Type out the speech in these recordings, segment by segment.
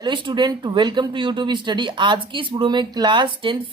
Hello student, welcome to YouTube study. आज की इस वीडियो में क्लास 10th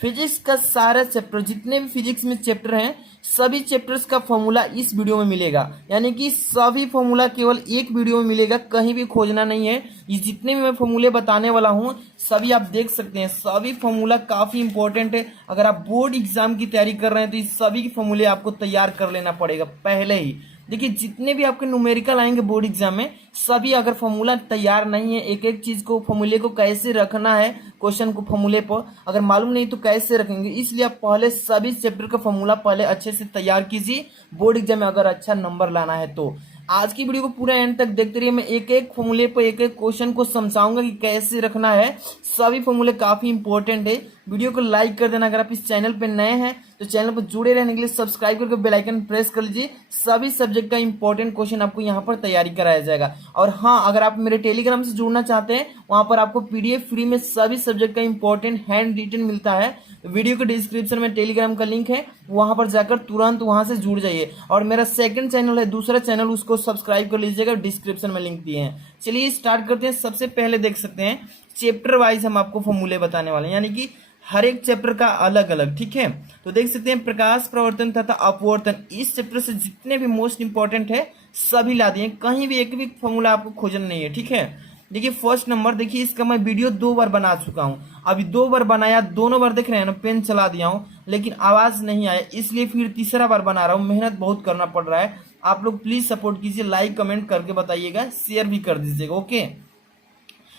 फिजिक्स का सारा चैप्टर, जितने भी फिजिक्स में चैप्टर हैं सभी चैप्टर्स का फॉर्मूला इस वीडियो में मिलेगा। यानी कि सभी फॉर्मूला केवल एक वीडियो में मिलेगा, कहीं भी खोजना नहीं है। ये जितने भी मैं फॉर्मूले बताने वाला हूँ सभी आप देख सकते हैं। सभी फॉर्मूला काफी इंपॉर्टेंट है। अगर आप बोर्ड एग्जाम की तैयारी कर रहे हैं तो इस सभी के फॉर्मूले आपको तैयार कर लेना पड़ेगा पहले ही। देखिए, जितने भी आपके न्यूमेरिकल आएंगे बोर्ड एग्जाम में सभी अगर फॉर्मूला तैयार नहीं है, एक एक चीज को फॉर्मूले को कैसे रखना है, क्वेश्चन को फॉर्मूले पर अगर मालूम नहीं तो कैसे रखेंगे। इसलिए आप पहले सभी चैप्टर का फॉर्मूला पहले अच्छे से तैयार कीजिए बोर्ड एग्जाम में अगर अच्छा नंबर लाना है तो। आज की वीडियो को पूरा एंड तक देखते रहिए। मैं एक एक फॉर्मूले पर एक एक क्वेश्चन को समझाऊंगा कि कैसे रखना है। सभी फॉर्मूले काफी इंपॉर्टेंट है। वीडियो को लाइक कर देना। अगर आप इस चैनल पे नए हैं तो चैनल पर जुड़े रहने के लिए सब्सक्राइब करके बेल आइकन प्रेस कर लीजिए। सभी सब्जेक्ट का इंपॉर्टेंट क्वेश्चन आपको यहाँ पर तैयारी कराया जाएगा। और हाँ, अगर आप मेरे टेलीग्राम से जुड़ना चाहते हैं वहां पर आपको पीडीएफ फ्री में सभी सब्जेक्ट का इंपॉर्टेंट हैंड रिटन मिलता है। वीडियो के डिस्क्रिप्शन में टेलीग्राम का लिंक है, वहां पर जाकर तुरंत वहां से जुड़ जाइए। और मेरा सेकंड चैनल है, दूसरा चैनल, उसको सब्सक्राइब कर लीजिएगा, डिस्क्रिप्शन में लिंक दिए हैं। चलिए स्टार्ट करते हैं। सबसे पहले देख सकते हैं चैप्टर वाइज हम आपको फॉर्मूले बताने वाले हैं, यानी कि हर एक चैप्टर का अलग अलग। ठीक है, तो देख सकते हैं प्रकाश प्रवर्तन तथा अपवर्तन। इस चैप्टर से जितने भी मोस्ट इंपॉर्टेंट है सभी ला दिए, कहीं भी एक भी फॉर्मूला आपको खोजना नहीं है। ठीक है, देखिए फर्स्ट नंबर, देखिए इसका मैं वीडियो 2 बार बना चुका हूं। अभी 2 बार बनाया, दोनों बार देख रहे हैं ना, पेन चला दिया हूं लेकिन आवाज नहीं आया, इसलिए फिर तीसरा बार बना रहा हूं। मेहनत बहुत करना पड़ रहा है। आप लोग प्लीज सपोर्ट कीजिए, लाइक कमेंट करके बताइएगा, शेयर भी कर दीजिएगा। ओके,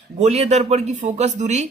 गोलीय दर्पण की फोकस दूरी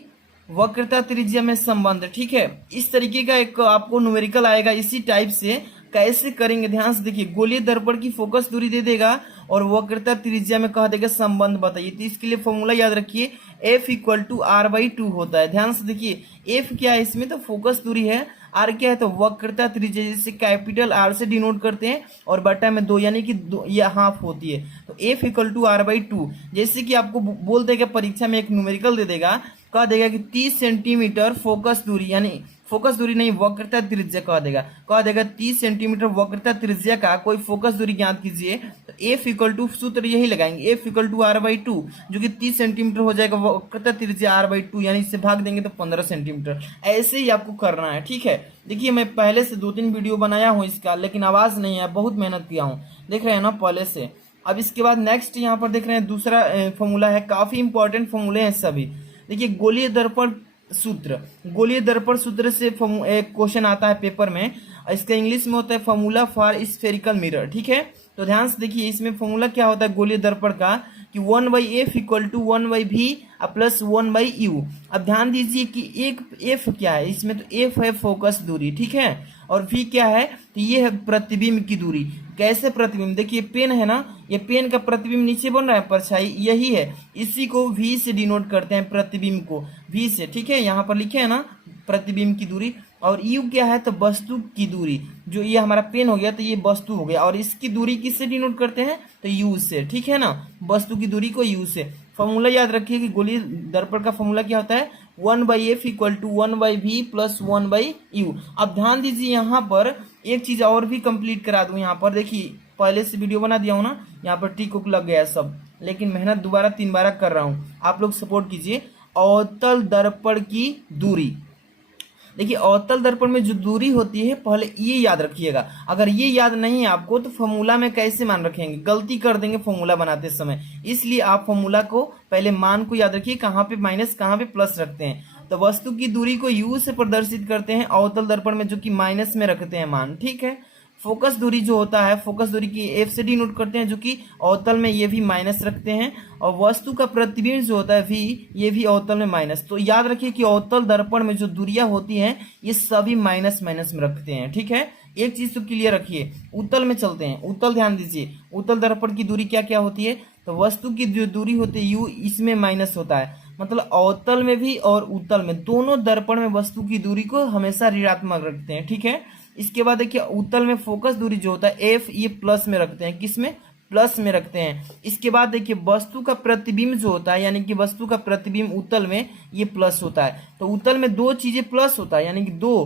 वक्रता त्रिज्या में संबंध। ठीक है, इस तरीके का एक आपको न्यूमेरिकल आएगा। इसी टाइप से कैसे करेंगे ध्यान से देखिए। गोलीय दर्पण की फोकस दूरी दे देगा और वक्रता त्रिज्या में कह देगा संबंध बताइए। तो इसके लिए फॉर्मूला याद रखिए, F इक्वल टू R/2 होता है। ध्यान से देखिए, F क्या है इसमें, तो फोकस दूरी है। R क्या है, तो वक्रता त्रिज्या, जिसे कैपिटल R से डिनोट करते हैं और बटा में 2, यानी कि 2 या हाफ होती है। तो F इक्वल टू R/2, जैसे कि आपको बोल देगा परीक्षा में एक न्यूमेरिकल दे देगा, कह देगा कि 30 सेंटीमीटर फोकस दूरी, यानी फोकस दूरी नहीं वक्रता त्रिज्या कह देगा 30 सेंटीमीटर वक्रता त्रिज्या का कोई फोकस दूरी ज्ञात कीजिए। तो F इक्वल टू, सूत्र यही लगाएंगे, F इक्वल टू R/2, जो कि 30 सेंटीमीटर हो जाएगा वक्रता त्रिज्या R/2, यानी इससे भाग देंगे तो 15 सेंटीमीटर। ऐसे ही आपको करना है। ठीक है, देखिए मैं पहले से 2-3 वीडियो बनाया हूँ इसका, लेकिन आवाज नहीं है, बहुत मेहनत किया हूँ, देख रहे हैं ना पहले से। अब इसके बाद नेक्स्ट यहाँ पर देख रहे हैं दूसरा फॉर्मूला है, काफी इंपॉर्टेंट फॉर्मूले हैं सभी। देखिए गोलीय दर्पण सूत्र, गोलीय दर्पण सूत्र से एक क्वेश्चन आता है पेपर में। इसका इंग्लिश में होता है फॉर्मूला फॉर स्फेरिकल मिरर। ठीक है, तो ध्यान से देखिए इसमें फॉर्मूला क्या होता है गोलीय दर्पण का, कि 1/f equal to 1/v plus 1/u। अब ध्यान दीजिए कि एक f क्या है इसमें, तो f है फोकस दूरी। ठीक है, और v क्या है, तो ये है प्रतिबिंब की दूरी। कैसे प्रतिबिंब, देखिए पेन है ना, ये पेन का प्रतिबिंब नीचे बन रहा है, परछाई यही है, इसी को v से डिनोट करते हैं, प्रतिबिंब को v से। ठीक है, यहाँ पर लिखे है ना प्रतिबिंब की दूरी। और u क्या है, तो वस्तु की दूरी। जो ये हमारा पेन हो गया तो ये वस्तु हो गया, और इसकी दूरी किससे डिनोट करते हैं, तो u से। ठीक है ना, वस्तु की दूरी को u से। फॉर्मूला याद रखिए कि गोलीय दर्पण का फॉर्मूला क्या होता है, 1/f equal to 1/v plus 1/u। अब ध्यान दीजिए यहाँ पर एक चीज और भी कंप्लीट करा दूं। यहाँ पर देखिए पहले से वीडियो बना दिया हूं ना, यहाँ पर टिक उक लग गया है सब, लेकिन मेहनत दोबारा 3 बार कर रहा हूँ, आप लोग सपोर्ट कीजिए। अवतल दर्पण की दूरी, देखिए अवतल दर्पण में जो दूरी होती है पहले ये याद रखिएगा। अगर ये याद नहीं है आपको तो फॉर्मूला में कैसे मान रखेंगे, गलती कर देंगे फॉर्मूला बनाते समय। इसलिए आप फॉर्मूला को पहले मान को याद रखिए, कहाँ पे माइनस कहाँ पे प्लस रखते हैं। तो वस्तु की दूरी को u से प्रदर्शित करते हैं अवतल दर्पण में, जो कि माइनस में रखते हैं मान। ठीक है, फोकस दूरी जो होता है, फोकस दूरी की f से डिनोट करते हैं, जो कि अवतल में ये भी माइनस रखते हैं। और वस्तु का प्रतिबिंब जो होता है v, ये भी अवतल में माइनस। तो याद रखिए कि अवतल दर्पण में जो दूरियां होती हैं ये सभी माइनस माइनस में रखते हैं। ठीक है, एक चीज तो क्लियर रखिए। उत्तल में चलते हैं, उत्तल ध्यान दीजिए, उत्तल दर्पण की दूरी क्या क्या होती है, तो वस्तु की जो दूरी होती है u, इसमें माइनस होता है। मतलब अवतल में भी और उत्तल में, दोनों दर्पण में वस्तु की दूरी को हमेशा ऋणात्मक रखते हैं। ठीक है, इसके बाद देखिए उत्तल में फोकस दूरी जो होता है f, ये प्लस में रखते हैं, किसमें, प्लस में रखते हैं। इसके बाद देखिए वस्तु का प्रतिबिंब जो होता है, यानी कि वस्तु का प्रतिबिंब उत्तल में ये प्लस होता है। तो उत्तल में 2 चीजें प्लस होता है, यानी कि 2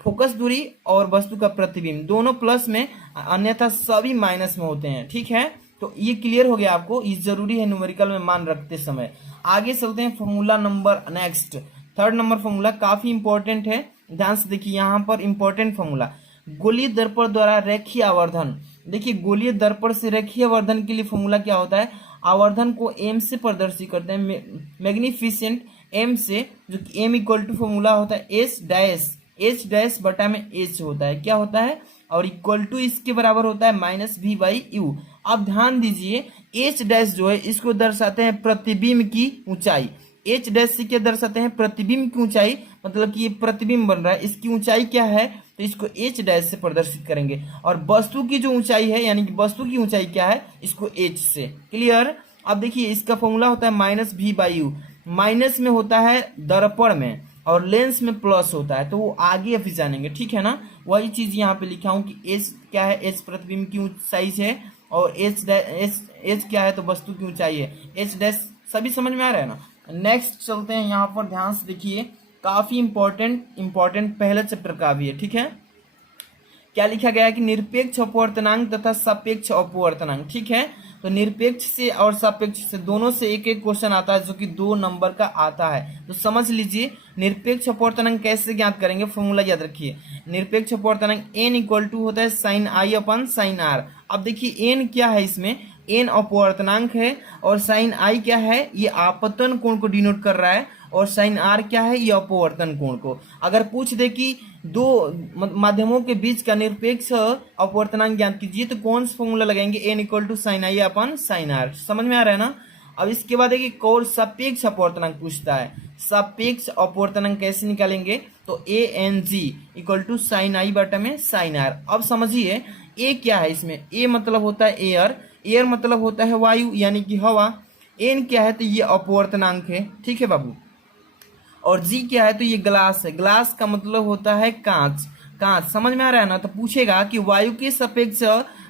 फोकस दूरी और वस्तु का प्रतिबिंब दोनों प्लस में, अन्यथा सभी माइनस में होते हैं। ठीक है, तो ये क्लियर हो गया आपको, ये जरूरी है न्यूमेरिकल में मान रखते समय। आगे चलते हैं formula number next, third number formula काफी इंपॉर्टेंट है, ध्यान से देखिए यहाँ पर इंपॉर्टेंट फॉर्मूला, गोलीय दर्पण द्वारा रेखीय आवर्धन। देखिए गोलीय दर्पण से रेखीय आवर्धन के लिए फॉर्मूला क्या होता है, आवर्धन को एम से प्रदर्शित करते हैं, मैग्निफिसेंट एम से, जो कि एम इक्वल टू फॉर्मूला होता है एच डैश बटा में एच होता है, क्या होता है, और इक्वल टू इसके बराबर होता है माइनस भी बाई यू। अब ध्यान दीजिए एच डैश जो है इसको दर्शाते हैं प्रतिबिंब की ऊंचाई, एच डैश से क्या दर्शाते हैं, प्रतिबिंब की ऊंचाई, मतलब कि ये प्रतिबिंब बन रहा है, इसकी ऊंचाई क्या है, तो इसको एच डैश से प्रदर्शित करेंगे। और वस्तु की जो ऊंचाई है, यानी कि वस्तु की ऊंचाई क्या है, इसको एच से। क्लियर। अब देखिए इसका फॉर्मूला होता है माइनस भी बाई यू, माइनस में होता है दर्पण में और लेंस में प्लस होता है, तो वो आगे अभी जानेंगे, ठीक है ना। वही चीज यहाँ पे लिखा हूँ कि एच क्या है, एच प्रतिबिंब की ऊंचाई है, और एच क्या है, तो वस्तु की ऊंचाई है, एच डैश। सभी समझ में आ रहा है ना। नेक्स्ट चलते हैं, यहाँ पर ध्यान से देखिए, काफी इंपॉर्टेंट पहले चैप्टर का भी है, ठीक है। क्या लिखा गया है कि निरपेक्ष अपवर्तनांक तथा सापेक्ष अपवर्तनांक, ठीक है। तो निरपेक्ष से और सापेक्ष से दोनों से एक एक क्वेश्चन आता है, जो कि 2 नंबर का आता है। तो समझ लीजिए निरपेक्ष अपवर्तनांक कैसे ज्ञात करेंगे, फॉर्मूला याद रखिए। निरपेक्ष अपवर्तनांक एन इक्वल टू होता है sine i upon sine r. अब देखिए एन क्या है, इसमें एन अपवर्तनांक है, और साइन आई क्या है, ये आपतन कोण को डिनोट कर रहा है, और साइन आर क्या है, ये अपवर्तन कोण को। अगर पूछ दे कि दो माध्यमों के बीच का निरपेक्ष अपवर्तनांक ज्ञात कीजिए, तो कौन सा फॉर्मूला लगाएंगे, n equal to sine i upon sine r. समझ में आ रहा है ना। अब इसके बाद है कि कौन सापेक्ष अपवर्तनांक पूछता है, सापेक्ष अपवर्तनांक कैसे निकालेंगे, तो a n g equal to sine i बटा में साइन आर। अब समझिए ए क्या है, इसमें ए मतलब होता है एयर, एयर मतलब होता है वायु यानी कि हवा, एन क्या है, तो ये अपवर्तनांक है, ठीक है बाबू, और जी क्या है, तो ये ग्लास है, ग्लास का मतलब होता है कांच, कांच। समझ में आ रहा है ना। तो पूछेगा कि वायु के सापेक्ष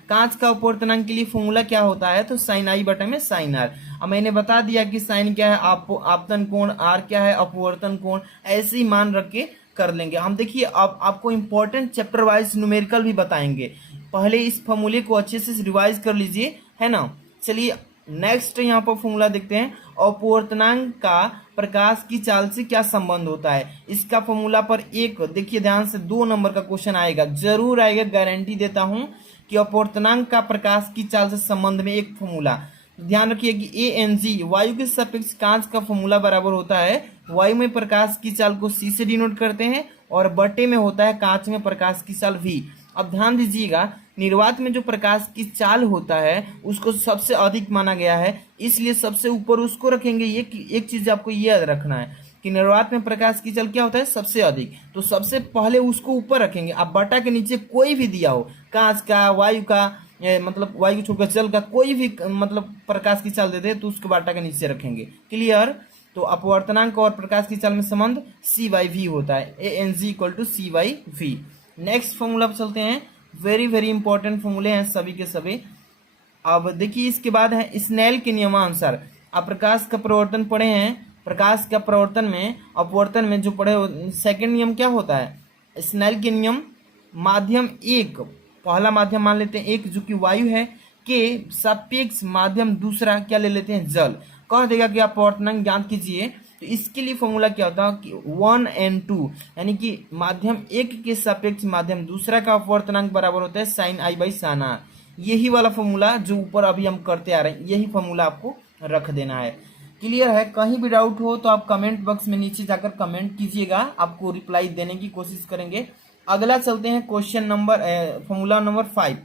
कांच का अपवर्तनांक के लिए फॉर्मूला क्या होता है, तो साइन आई बटा में साइन आर। अब मैंने बता दिया कि साइन क्या है आपतन कोण, आर क्या है अपवर्तन कोण, ऐसे ही मान रख के कर लेंगे हम। देखिए अब आपको इंपॉर्टेंट चैप्टर वाइज न्यूमेरिकल भी बताएंगे, पहले इस फॉर्मूले को अच्छे से रिवाइज कर लीजिए, है ना। चलिए नेक्स्ट यहाँ पर फॉर्मूला देखते हैं, अपवर्तनांक का प्रकाश की चाल से क्या संबंध होता है। इसका फॉर्मूला पर एक देखिए ध्यान से 2 नंबर का क्वेश्चन आएगा, जरूर आएगा, गारंटी देता हूं कि अपवर्तनांक का प्रकाश की चाल से संबंध में एक फॉर्मूला। ध्यान रखिए कि ए एन जी वायु के सापेक्ष कांच का फॉर्मूला बराबर होता है, वायु में प्रकाश की चाल को सी से डिनोट करते हैं, और बटे में होता है कांच में प्रकाश की चाल वी। अब ध्यान दीजिएगा निर्वात में जो प्रकाश की चाल होता है उसको सबसे अधिक माना गया है, इसलिए सबसे ऊपर उसको रखेंगे। ये एक चीज आपको याद रखना है कि निर्वात में प्रकाश की चाल क्या होता है, सबसे अधिक, तो सबसे पहले उसको ऊपर रखेंगे। अब बटा के नीचे कोई भी दिया हो, कांच का, वायु का, मतलब वायु छोड़कर जल का, कोई भी मतलब प्रकाश की चाल देते तो उसको बाटा के नीचे रखेंगे। क्लियर। तो अपवर्तनांक और प्रकाश की चाल में संबंध सी बाई वी होता है, a n g equal to c by v. Next formula पर चलते हैं, वेरी इंपॉर्टेंट फॉर्मूले हैं सभी के सभी। अब देखिए इसके बाद है स्नेल के नियमानुसार। आप प्रकाश का प्रवर्तन पढ़े हैं, प्रकाश का प्रवर्तन में अपवर्तन में जो पढ़े, सेकंड नियम क्या होता है, स्नेल के नियम, माध्यम एक, पहला माध्यम मान लेते हैं एक जो कि वायु है, के सापेक्ष माध्यम दूसरा क्या ले लेते हैं, जल। कह देगा कि आप अपवर्तनांक ज्ञात कीजिए, तो इसके लिए फॉर्मूला क्या होता है कि 1 and 2, यानी कि माध्यम एक के सापेक्ष माध्यम दूसरा का अपवर्तनांक बराबर होता है sine i by sine r. यही वाला फॉर्मूला जो ऊपर अभी हम करते आ रहे हैं, यही फॉर्मूला आपको रख देना है। क्लियर है। कहीं भी डाउट हो तो आप कमेंट बॉक्स में नीचे जाकर कमेंट कीजिएगा, आपको रिप्लाई देने की कोशिश करेंगे। अगला चलते हैं question number formula number 5।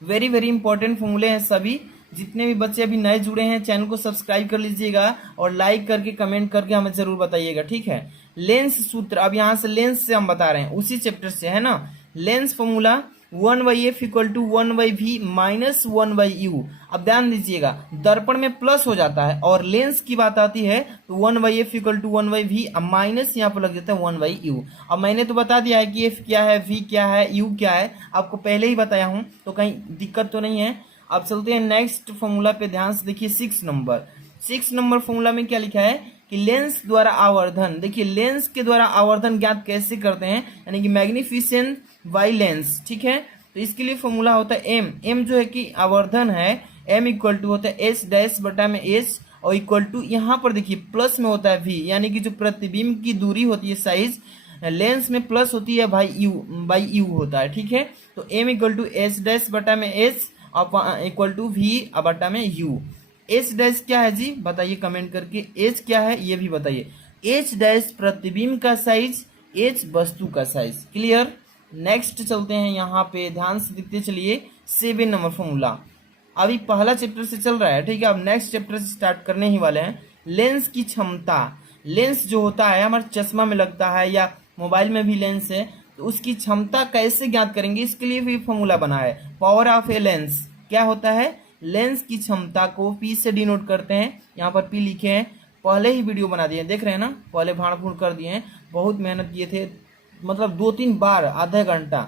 Very important फॉर्मूले हैं सभी। जितने भी बच्चे अभी नए जुड़े हैं चैनल को सब्सक्राइब कर लीजिएगा, और लाइक करके कमेंट करके हमें जरूर बताइएगा, ठीक है। लेंस सूत्र, अब यहाँ से लेंस से हम बता रहे हैं, उसी चैप्टर से, है ना। Lens formula 1/f equal to 1/v minus 1/u। अब ध्यान दीजिएगा दर्पण में प्लस हो जाता है और लेंस की बात आती है तो 1/f इक्वल टू 1/v, अब माइनस यहाँ पर लग जाता है 1/u। अब मैंने तो बता दिया है कि f क्या है, v क्या है, u क्या है, आपको पहले ही बताया हूँ, तो कहीं दिक्कत तो नहीं है। अब चलते हैं नेक्स्ट फॉर्मूला पे, ध्यान से देखिए 6 नंबर फॉर्मूला में क्या लिखा है कि लेंस द्वारा आवर्धन। देखिए लेंस के द्वारा आवर्धन ज्ञात कैसे करते हैं, यानी कि मैग्निफिसेंट बाई लेंस, ठीक है। तो इसके लिए फॉर्मूला होता है एम। एम जो है कि आवर्धन है, एम इक्वल टू होता है एच डैश बटा में एच, और इक्वल टू यहाँ पर देखिए प्लस में होता है वी, यानी कि जो प्रतिबिंब की दूरी होती है साइज लेंस में प्लस होती है बाई यू होता है, ठीक है। तो m equal to h dash बटा में एच इक्वल टू वी बटा में यू। एच डैश क्या है जी, बताइए कमेंट करके, एच क्या है ये भी बताइए। एच डैश प्रतिबिंब का साइज, एच वस्तु का साइज। क्लियर। नेक्स्ट चलते हैं यहाँ पे, ध्यान से देखते चलिए 7 नंबर फॉर्मूला। अभी पहला चैप्टर से चल रहा है, ठीक है। अब नेक्स्ट चैप्टर से स्टार्ट करने ही वाले हैं। लेंस की क्षमता, लेंस जो होता है हमारे चश्मा में लगता है या मोबाइल में भी लेंस है, तो उसकी क्षमता कैसे ज्ञात करेंगे, इसके लिए भी फॉर्मूला बना है। पावर ऑफ ए लेंस क्या होता है, लेंस की क्षमता को पी से डिनोट करते हैं। यहाँ पर पी लिखे हैं, पहले ही वीडियो बना दिए, देख रहे हैं ना, पहले भाड़ फूड़ कर दिए हैं, बहुत मेहनत किए थे, मतलब 2-3 बार आधा घंटा,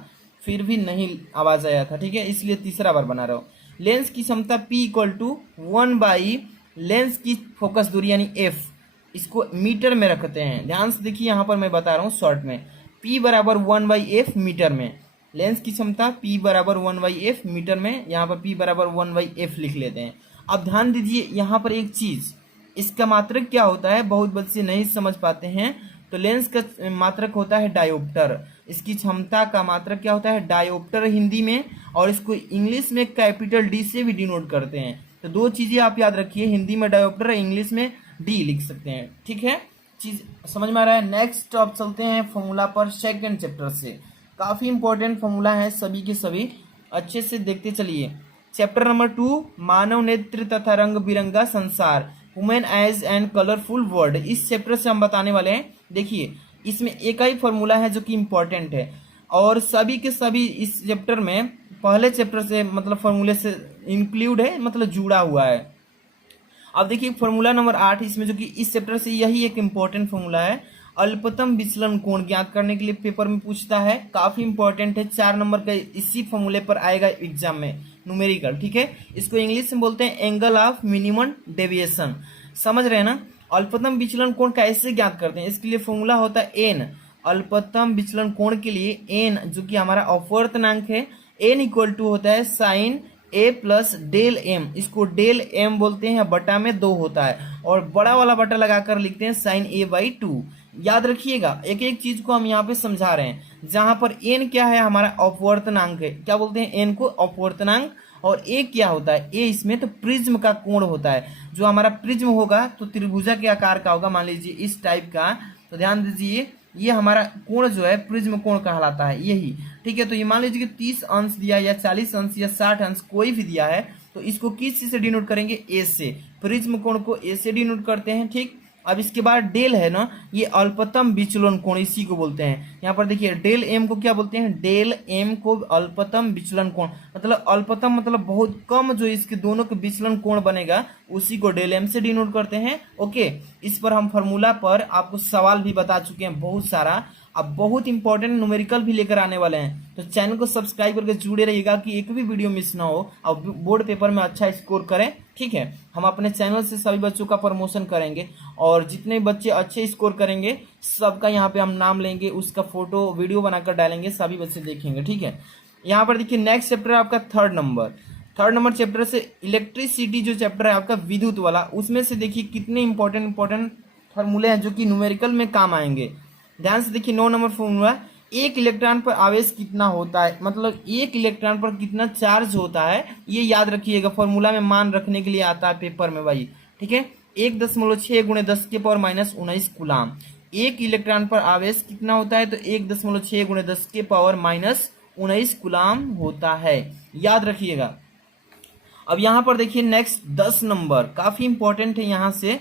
फिर भी नहीं आवाज आया था, ठीक है, इसलिए तीसरा बार बना रहा हूँ। लेंस की क्षमता P equal to 1 by lens की फोकस दूरी यानी F, इसको मीटर में रखते हैं। ध्यान से देखिए, यहाँ पर मैं बता रहा हूँ शॉर्ट में, P बराबर 1 बाई एफ मीटर में। लेंस की क्षमता P बराबर 1 बाई एफ मीटर में, यहाँ पर P बराबर 1 बाई एफ लिख लेते हैं। अब ध्यान दीजिए यहाँ पर एक चीज, इसका मात्रक क्या होता है, बहुत बच्चे नहीं समझ पाते हैं। तो लेंस का मात्रक होता है डायोप्टर, इसकी क्षमता का मात्रक क्या होता है, डायोप्टर हिंदी में, और इसको इंग्लिश में कैपिटल डी से भी डिनोट करते हैं। तो दो चीजें आप याद रखिए, हिंदी में डायोप्टर, इंग्लिश में डी लिख सकते हैं, ठीक है, चीज समझ में आ रहा है। नेक्स्ट आप चलते हैं फॉर्मूला पर, सेकंड चैप्टर से। काफी इंपॉर्टेंट फॉर्मूला है सभी के सभी, अच्छे से देखते चलिए। चैप्टर नंबर 2, मानव नेत्र तथा रंग बिरंगा संसार, human eye and colourful world. इस चैप्टर से हम बताने वाले हैं। देखिए इसमें एक ही फॉर्मूला है जो कि इम्पोर्टेंट है, और सभी के सभी इस चैप्टर में पहले चैप्टर से मतलब फॉर्मूले से इंक्लूड है, मतलब जुड़ा हुआ है। अब देखिए फॉर्मूला नंबर 8 इसमें, जो कि इस चैप्टर से यही एक इम्पोर्टेंट फॉर्मूला है। अल्पतम विचलन कोण ज्ञात करने के लिए पेपर में पूछता है, काफी इंपॉर्टेंट है, 4 नंबर का इसी फॉर्मूले पर आएगा एग्जाम में, न्यूमेरिकल, ठीक है। इसको इंग्लिश में बोलते हैं एंगल ऑफ मिनिमम डेविएशन, समझ रहे हैं ना। अल्पतम विचलन कोण कैसे ज्ञात करते हैं, इसके लिए फॉर्मूला होता है एन। अल्पतम विचलन कोण के लिए एन, जो कि हमारा अपवर्तनांक है, एन इक्वल टू होता है साइन ए प्लस डेल एम, इसको डेल एम बोलते हैं, बटा में 2 होता है, और बड़ा वाला बटा लगाकर लिखते हैं साइन ए बाई 2। याद रखिएगा, एक एक चीज को हम यहाँ पे समझा रहे हैं। जहां पर एन क्या है, हमारा अपवर्तनांक है, क्या बोलते हैं एन को, अपवर्तनांक। और ए क्या होता है, ए इसमें तो प्रिज्म का कोण होता है। जो हमारा प्रिज्म होगा तो त्रिभुजा के आकार का होगा, मान लीजिए इस टाइप का, तो ध्यान दीजिए ये हमारा कोण जो है प्रिज्म कोण कहलाता है, यही, ठीक है। तो ये मान लीजिए कि 30 अंश दिया या 40 अंश या 60 अंश कोई भी दिया है, तो इसको किस चीज से डिनोट करेंगे, ए से, प्रिज्म कोण को ए से डिनोट करते हैं, ठीक। अब इसके बाद डेल है ना, ये अल्पतम विचलन कोण, इसी को बोलते हैं। यहाँ पर देखिए डेल एम को क्या बोलते हैं, डेल एम को अल्पतम विचलन कोण, मतलब अल्पतम मतलब बहुत कम, जो इसके दोनों के विचलन कोण बनेगा उसी को डेल एम से डिनोट करते हैं। ओके, इस पर हम फॉर्मूला पर आपको सवाल भी बता चुके हैं बहुत सारा, अब बहुत इंपॉर्टेंट न्यूमेरिकल भी लेकर आने वाले हैं। तो चैनल को सब्सक्राइब करके जुड़े रहिएगा कि एक भी वीडियो मिस ना हो, और बोर्ड पेपर में अच्छा स्कोर करें, ठीक है। हम अपने चैनल से सभी बच्चों का प्रमोशन करेंगे, और जितने बच्चे अच्छे स्कोर करेंगे सबका यहाँ पे हम नाम लेंगे, उसका फोटो वीडियो बनाकर डालेंगे, सभी बच्चे देखेंगे, ठीक है। यहाँ पर देखिए नेक्स्ट चैप्टर है आपका थर्ड नंबर चैप्टर से इलेक्ट्रिसिटी, जो चैप्टर है आपका विद्युत वाला, उसमें से देखिए कितने इंपॉर्टेंट फॉर्मूले हैं जो कि न्यूमेरिकल में काम आएंगे। ध्यान से देखिए 9 नंबर फॉर्मूला, एक इलेक्ट्रॉन पर आवेश कितना होता है, मतलब एक इलेक्ट्रॉन पर कितना चार्ज होता है, ये याद रखिएगा। फॉर्मूला में मान रखने के लिए आता है पेपर में भाई, ठीक है। 1.6 × 10 के पावर माइनस 19 कूलाम, एक इलेक्ट्रॉन पर आवेश कितना होता है, तो 1.6 × 10 के पावर माइनस 19 कूलाम होता है, याद रखिएगा। अब यहाँ पर देखिए नेक्स्ट 10 नंबर काफी इंपॉर्टेंट है, यहाँ से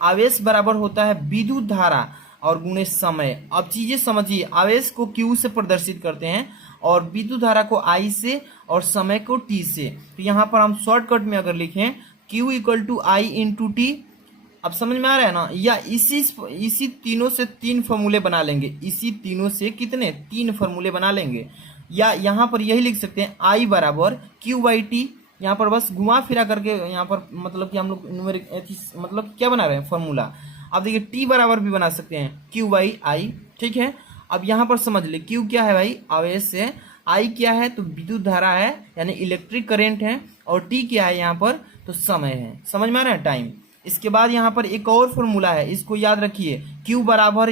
आवेश बराबर होता है विद्युत धारा और गुणे समय। अब चीजें समझिए, आवेश को Q से प्रदर्शित करते हैं, और विद्युत धारा को I से, और समय को T से। तो यहाँ पर हम शॉर्टकट में अगर लिखें Q equal to I into t, अब समझ में आ रहा है ना, या इसी तीनों से 3 फॉर्मूले बना लेंगे, इसी तीनों से कितने 3 फॉर्मूले बना लेंगे, या यहाँ पर यही लिख सकते हैं I बराबर Q बाई टी। यहाँ पर बस घुमा फिरा करके यहाँ पर मतलब कि हम लोग न्यूमेरिक मतलब क्या बना रहे हैं फॉर्मूला। अब देखिए टी बराबर भी बना सकते हैं Q बाई आई, ठीक है। अब यहाँ पर समझ ले Q क्या है भाई, आवेश है, आई क्या है तो विद्युत धारा है यानी इलेक्ट्रिक करंट है, और टी क्या है यहाँ पर तो समय है। समझ में आ रहा है, टाइम। इसके बाद यहाँ पर एक और फॉर्मूला है, इसको याद रखिए। Q बराबर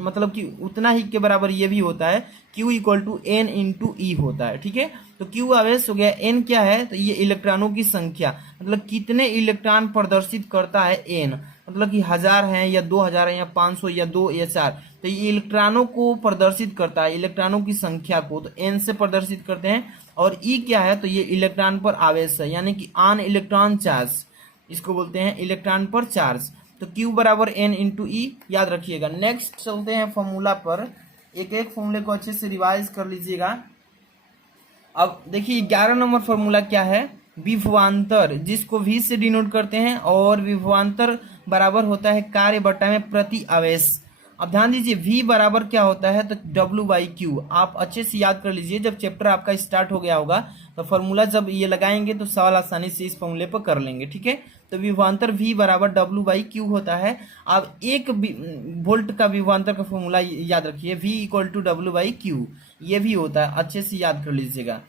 मतलब कि उतना ही के बराबर ये भी होता है, Q equal to n into e होता है। ठीक है, तो Q आवेश हो गया, एन क्या है तो ये इलेक्ट्रॉनों की संख्या, मतलब कितने इलेक्ट्रॉन प्रदर्शित करता है एन, मतलब कि 1000 है या 2000 है या 500 या 2 या 4, तो ये इलेक्ट्रॉनों को प्रदर्शित करता है, इलेक्ट्रॉनों की संख्या को तो एन से प्रदर्शित करते हैं। और ई क्या है तो ये इलेक्ट्रॉन पर आवेश है, यानी कि ऑन इलेक्ट्रॉन चार्ज, इसको बोलते हैं इलेक्ट्रॉन पर चार्ज। तो Q बराबर एन इंटू ई, याद रखिएगा। नेक्स्ट चलते हैं फॉर्मूला पर, एक एक फॉर्मूले को अच्छे से रिवाइज कर लीजिएगा। अब देखिए 11 नंबर फॉर्मूला क्या है, विभवांतर, जिसको V से डिनोट करते हैं, और विभवांतर बराबर होता है कार्य बटा में प्रति आवेश। अब ध्यान दीजिए V बराबर क्या होता है तो W/Q, आप अच्छे से याद कर लीजिए। जब चैप्टर आपका स्टार्ट हो गया होगा तो फॉर्मूला जब ये लगाएंगे तो सवाल आसानी से इस फॉर्मूले पर कर लेंगे। ठीक है, तो विभवांतर V बराबर W/Q होता है। अब 1 वोल्ट का विभवांतर का फॉर्मूला याद रखिए, V इक्वल टू W/Q, ये भी होता है, अच्छे से याद कर लीजिएगा,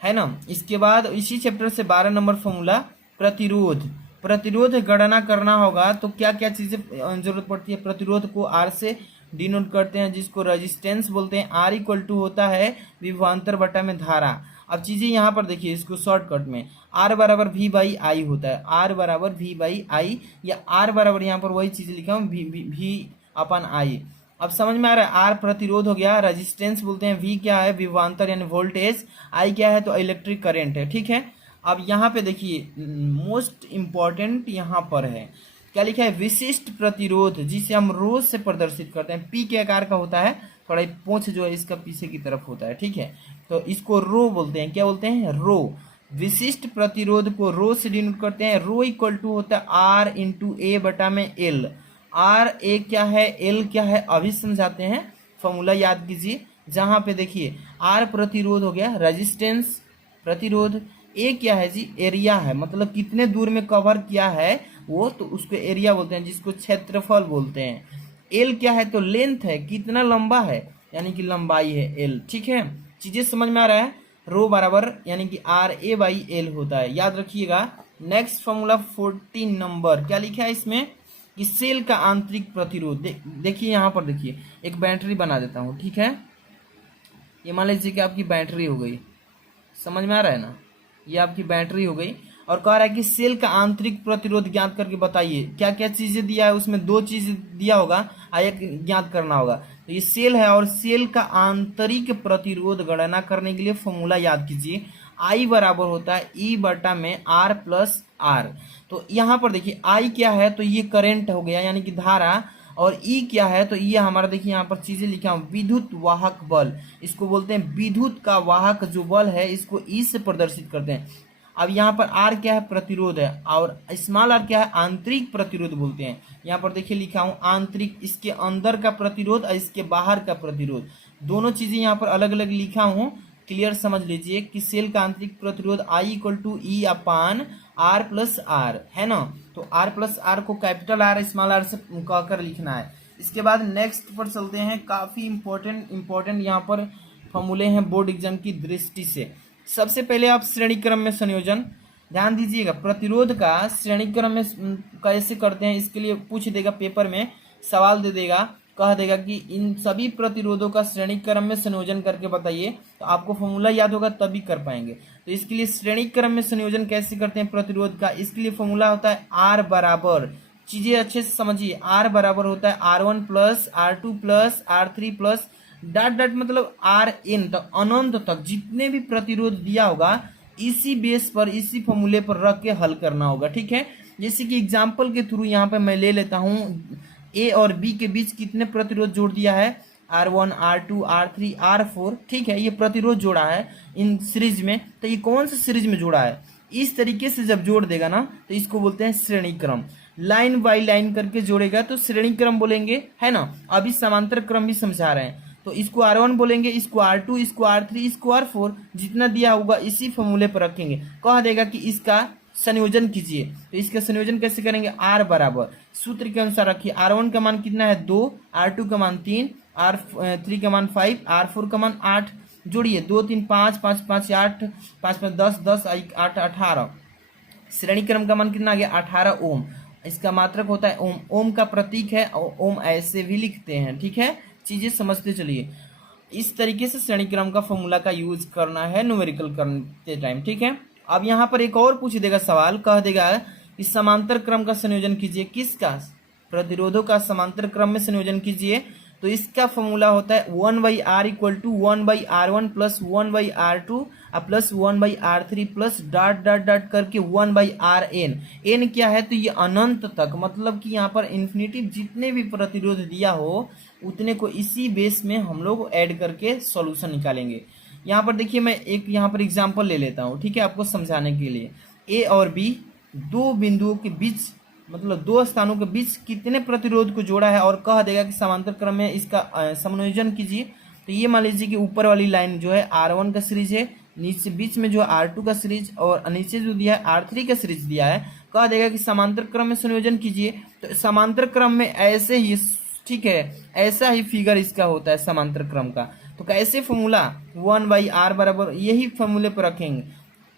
है ना। इसके बाद इसी चैप्टर से 12 नंबर फॉर्मूला प्रतिरोध, प्रतिरोध गणना करना होगा तो क्या क्या चीजें जरूरत पड़ती है। प्रतिरोध को R से डिनोट करते हैं, जिसको रेजिस्टेंस बोलते हैं। R इक्वल टू होता है विभवांतर बटा में धारा। अब चीजें यहाँ पर देखिए, इसको शॉर्टकट में R बराबर V/I होता है, R बराबर V/I, या R बराबर यहाँ पर वही चीज लिखा हूँ V/I। अब समझ में आ रहा है, R प्रतिरोध हो गया, रेजिस्टेंस बोलते हैं, V क्या है विभवांतर यानी वोल्टेज, I क्या है तो इलेक्ट्रिक करंट है। ठीक है, अब यहाँ पे देखिए मोस्ट इंपॉर्टेंट यहाँ पर है, क्या लिखा है, विशिष्ट प्रतिरोध, जिसे हम रो से प्रदर्शित करते हैं। P के आकार का होता है, थोड़ा पोंछ जो है इसका पीछे की तरफ होता है। ठीक है, तो इसको रो बोलते हैं, क्या बोलते हैं रो। विशिष्ट प्रतिरोध को रो से डिनोट करते हैं। रो इक्वल टू होता है R इंटू ए बटा में एल। R ए क्या है, L क्या है, अभी समझाते हैं, फॉर्मूला याद कीजिए। जहां पे देखिए R प्रतिरोध हो गया, रेजिस्टेंस प्रतिरोध, ए क्या है जी एरिया है, मतलब कितने दूर में कवर किया है वो, तो उसको एरिया बोलते हैं, जिसको क्षेत्रफल बोलते हैं। एल क्या है तो लेंथ है, कितना लंबा है यानी कि लंबाई है एल। ठीक है, चीजें समझ में आ रहा है। रो बराबर यानी कि RA/L होता है, याद रखिएगा। नेक्स्ट फॉर्मूला 14 नंबर, क्या लिखा है इसमें कि सेल का आंतरिक प्रतिरोध। देखिए यहाँ पर देखिए, एक बैटरी बना देता हूँ। ठीक है, ये मान लीजिए कि आपकी बैटरी हो गई, समझ में आ रहा है ना, ये आपकी बैटरी हो गई, और कह रहा है कि सेल का आंतरिक प्रतिरोध ज्ञात करके बताइए। क्या क्या चीजें दिया है उसमें, 2 चीज दिया होगा, एक ज्ञात करना होगा। तो ये सेल है, और सेल का आंतरिक प्रतिरोध गणना करने के लिए फॉर्मूला याद कीजिए, I बराबर होता है E बटा में R प्लस R। तो यहाँ पर देखिए I क्या है तो ये करंट हो गया यानी कि धारा, और E क्या है तो ये हमारा देखिए यहाँ पर चीजें लिखा हूँ, विद्युत वाहक बल, इसको बोलते हैं विद्युत का वाहक जो बल है, इसको E से प्रदर्शित करते हैं। अब यहाँ पर R क्या है प्रतिरोध है, और स्मॉल r क्या है आंतरिक प्रतिरोध बोलते हैं। यहाँ पर देखिए लिखा हूँ आंतरिक, इसके अंदर का प्रतिरोध और इसके बाहर का प्रतिरोध, दोनों चीजें यहाँ पर अलग अलग लिखा हूँ। क्लियर समझ लीजिए कि सेल का आंतरिक प्रतिरोध I equal to E upon R plus R है ना। तो R प्लस R को कैपिटल R स्मॉल r से कहकर लिखना है। इसके बाद नेक्स्ट पर चलते हैं, काफी इंपॉर्टेंट यहाँ पर फॉर्मूले हैं बोर्ड एग्जाम की दृष्टि से। सबसे पहले आप श्रेणी क्रम में संयोजन, ध्यान दीजिएगा, प्रतिरोध का श्रेणी क्रम में कैसे करते हैं, इसके लिए पूछ देगा पेपर में, सवाल दे देगा, कह देगा कि इन सभी प्रतिरोधों का श्रेणी क्रम में संयोजन करके बताइए। तो आपको फॉर्मूला याद होगा तभी कर पाएंगे। तो इसके लिए श्रेणी क्रम में संयोजन कैसे करते हैं प्रतिरोध का, इसके लिए फॉर्मूला होता है R बराबर, चीजें अच्छे से समझिए, R बराबर होता है R1 plus R2 plus R3 plus dot dot मतलब Rn तक, अनंत तक जितने भी प्रतिरोध दिया होगा इसी बेस पर, इसी फॉर्मूले पर रख के हल करना होगा। ठीक है, जैसे कि एग्जांपल के थ्रू यहाँ पे मैं ले लेता हूँ, ए और बी के बीच कितने प्रतिरोध जोड़ दिया है, R1 R2 R3 R4। ठीक है, ये प्रतिरोध जोड़ा है इन सीरीज में, तो ये कौन सा सीरीज में जोड़ा है, इस तरीके से जब जोड़ देगा ना तो इसको बोलते हैं श्रेणी क्रम। लाइन बाय लाइन करके जोड़ेगा तो श्रेणी क्रम बोलेंगे, है ना। अभी समांतर क्रम भी समझा रहे हैं, तो इसको R1 बोलेंगे, इसको R2, इसको R3, इसको R4, जितना दिया होगा इसी फॉर्मूले पर रखेंगे। कह देगा कि इसका संयोजन कीजिए, तो इसका संयोजन कैसे करेंगे, R बराबर सूत्र के अनुसार रखिए, R1 का मान कितना है 2, R2 का मान 3, R3 का मान 5, R4 का मान 8। जोड़िए, 2 3 5 5 5 8 5 5 10 10 8 18। श्रेणी क्रम का मान कितना आ गया 18 ओम। इसका मात्रक होता है ओम, ओम का प्रतीक है ओम ऐसे भी लिखते हैं, ठीक है, चीजें समझते चलिए। इस तरीके से श्रेणी क्रम का फॉर्मूला का यूज करना है न्यूमेरिकल करते टाइम, ठीक है। अब यहाँ पर एक और पूछ देगा सवाल, कह देगा कि समांतर क्रम का संयोजन कीजिए, किसका, प्रतिरोधों का समांतर क्रम में संयोजन कीजिए। तो इसका फॉर्मूला होता है 1/r equal to 1/r1 plus 1/r2 plus 1/r3 plus dot dot dot करके 1/rn। एन क्या है, तो ये अनंत तक, मतलब कि यहाँ पर इन्फिनिटिव जितने भी प्रतिरोध दिया हो उतने को इसी बेस में हम लोग ऐड करके सॉल्यूशन निकालेंगे। यहाँ पर देखिए मैं एक यहाँ पर एग्जांपल ले लेता हूँ, ठीक है, आपको समझाने के लिए। ए और बी दो बिंदुओं के बीच, मतलब दो स्थानों के बीच कितने प्रतिरोध को जोड़ा है, और कह देगा कि समांतर क्रम में इसका संयोजन कीजिए। तो ये मान लीजिए कि ऊपर वाली लाइन जो है R1 का सीरीज है, नीचे बीच में जो R2 का सीरीज, और नीचे जो दिया है R3 का सीरीज दिया है। कह देगा कि समांतर क्रम में संयोजन कीजिए। तो समांतर क्रम में ऐसे ही, ठीक है, ऐसा ही फिगर इसका होता है समांतर क्रम का। तो कैसे फॉर्मूला 1/r बराबर यही फॉर्मूले पर रखेंगे।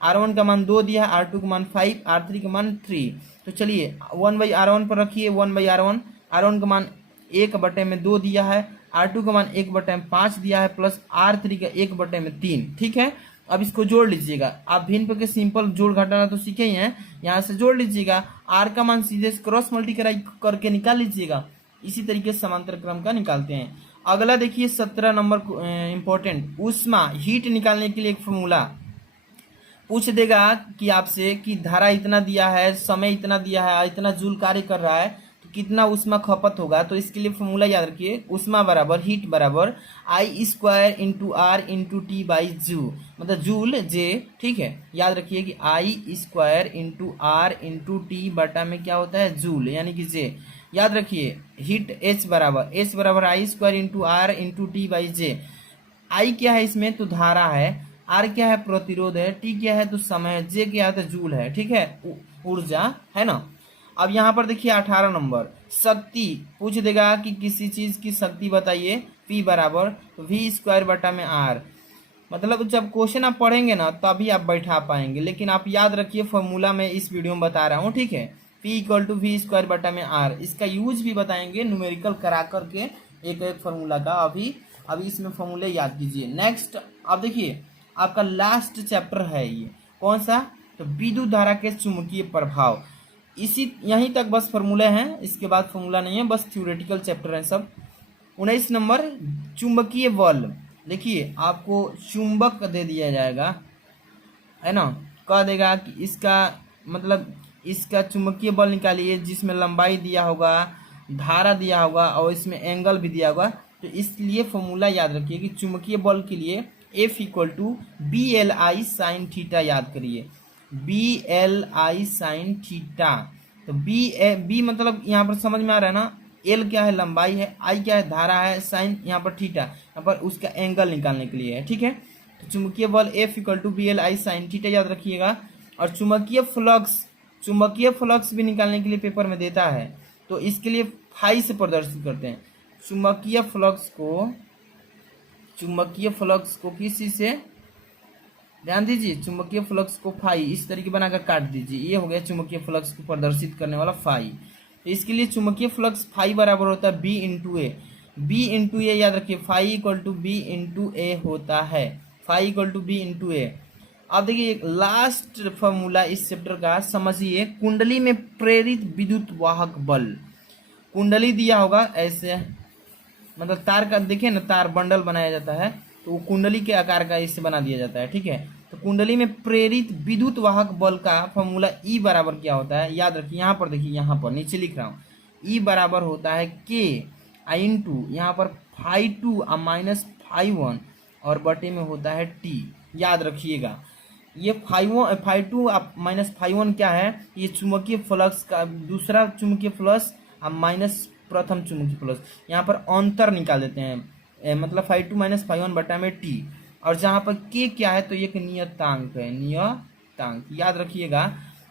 R1 का मान 2 दिया है, R2 का मान 5, R3 का मान 3। तो चलिए 1/r1 पर रखिए, 1/r1, R1 का मान 1/2 दिया है, R2 का मान 1/5 दिया है, प्लस R3 का 1/3, ठीक है। अब इसको जोड़ लीजिएगा, आप भिन्न पर के सिंपल जोड़ घटाना तो सीखे ही हैं, यहाँ से जोड़ लीजिएगा। R का मान सीधे क्रॉस मल्टीप्लाई करके निकाल लीजिएगा। इसी तरीके से समांतर क्रम का निकालते हैं। अगला देखिए 17 नंबर इंपॉर्टेंट, ऊष्मा हीट निकालने के लिए एक फॉर्मूला पूछ देगा कि आपसे कि धारा इतना दिया है, समय इतना दिया है, इतना जूल कार्य कर रहा है, तो कितना ऊष्मा खपत होगा। तो इसके लिए फॉर्मूला याद रखिए, ऊष्मा बराबर हीट बराबर I² into R into t by जू, मतलब जूल जे, ठीक है। याद रखिए कि I² into R into T बटा में क्या होता है जूल, यानी कि जे। याद रखिए हीट H बराबर I² into R into t by J. I क्या है इसमें, तो धारा है, आर क्या है, प्रतिरोध है, टी क्या है, तो समय है, जे क्या है, तो जूल है, ठीक है, ऊर्जा है ना। अब यहाँ पर देखिए 18 नंबर शक्ति पूछ देगा कि किसी चीज की शक्ति बताइए, पी बराबर V² बटा में आर। मतलब जब क्वेश्चन आप पढ़ेंगे ना तभी आप बैठा पाएंगे, लेकिन आप याद रखिए फॉर्मूला में इस वीडियो में बता रहा हूँ, ठीक है। P इक्वल टू V² बटा में आर, इसका यूज भी बताएंगे न्यूमेरिकल करा करके एक एक फॉर्मूला का। अभी इसमें फॉर्मूले याद कीजिए। नेक्स्ट अब देखिए आपका लास्ट चैप्टर है ये, कौन सा, तो विद्युत धारा के चुंबकीय प्रभाव। इसी यहीं तक बस फॉर्मूले हैं, इसके बाद फॉर्मूला नहीं है, बस थ्योरेटिकल चैप्टर है सब। 19 नंबर चुंबकीय बल। देखिए आपको चुंबक दे दिया जाएगा, है ना, कह देगा कि इसका मतलब इसका चुंबकीय बल निकालिए, जिसमें लंबाई दिया होगा, धारा दिया होगा, और इसमें एंगल भी दिया होगा। तो इसलिए फॉर्मूला याद रखिए कि चुंबकीय बल के लिए F equal to BLI sine theta, याद करिए BLI साइन थीटा। तो बी मतलब यहाँ पर समझ में आ रहा है ना, L क्या है, लंबाई है, I क्या है, धारा है, साइन यहाँ पर थीटा, यहाँ पर उसका एंगल निकालने के लिए है, ठीक है। तो चुंबकीय बल F equal to BLI sine theta याद रखिएगा। और चुंबकीय फ्लक्स भी निकालने के लिए पेपर में देता है, तो इसके लिए फाई से प्रदर्शित करते हैं। चुंबकीय फ्लक्स को किसी से, ध्यान दीजिए, चुंबकीय फ्लक्स को फाई इस तरीके बनाकर काट दीजिए, ये हो गया चुंबकीय फ्लक्स को प्रदर्शित करने वाला फाई। तो इसके लिए चुंबकीय फ्लक्स फाई बराबर होता है B इंटू ए, याद रखिए phi equal to B into a होता है, phi equal to B into a. अब देखिए लास्ट फॉर्मूला इस चैप्टर का समझिए, कुंडली में प्रेरित विद्युत वाहक बल। कुंडली दिया होगा ऐसे, मतलब तार का देखिए ना, तार बंडल बनाया जाता है, तो वो कुंडली के आकार का इससे बना दिया जाता है, ठीक है। तो कुंडली में प्रेरित विद्युत वाहक बल का फॉर्मूला E बराबर क्या होता है, याद रखिए। यहाँ पर देखिए, यहाँ पर नीचे लिख रहा हूँ, E बराबर होता है K इंटू यहाँ पर φ2 माइनस φ1 और बटे में होता है T, याद रखिएगा। ये φ2 माइनस φ1 क्या है, ये चुंबकीय फ्लक्स का दूसरा चुंबकीय फ्लक्स माइनस प्रथम चुंबकीय फ्लक्स, यहाँ पर अंतर निकाल देते हैं, मतलब φ2 माइनस φ1 बटा में T। और जहाँ पर K क्या है, तो एक नियतांक है, नियतांक याद रखिएगा।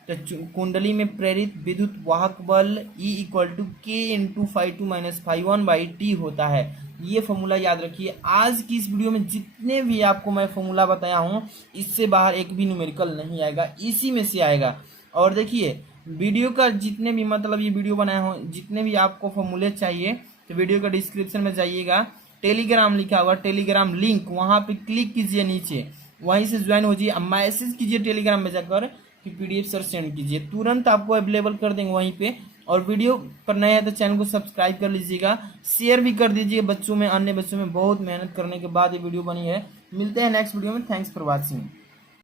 तो कुंडली में प्रेरित विद्युत वाहक बल E equal to K into φ2 minus φ1 by T होता है। ये फॉर्मूला याद रखिए। आज की इस वीडियो में जितने भी आपको मैं फॉर्मूला बताया हूँ, इससे बाहर एक भी न्यूमेरिकल नहीं आएगा, इसी में से आएगा। और देखिए वीडियो का जितने भी मतलब ये वीडियो बनाया हूँ, जितने भी आपको फॉर्मूले चाहिए तो वीडियो का डिस्क्रिप्शन में जाइएगा, टेलीग्राम लिखा होगा, टेलीग्राम लिंक, वहां पे क्लिक कीजिए नीचे, वहीं से ज्वाइन हो जाइए। मैसेज कीजिए टेलीग्राम में जाकर कि पीडीएफ सर सेंड कीजिए, तुरंत आपको अवेलेबल कर देंगे वहीं पे। और वीडियो पर नए हैं तो चैनल को सब्सक्राइब कर लीजिएगा, शेयर भी कर दीजिए बच्चों में, अन्य बच्चों में। बहुत मेहनत करने के बाद ये वीडियो बनी है। मिलते हैं नेक्स्ट वीडियो में। Thanks for watching.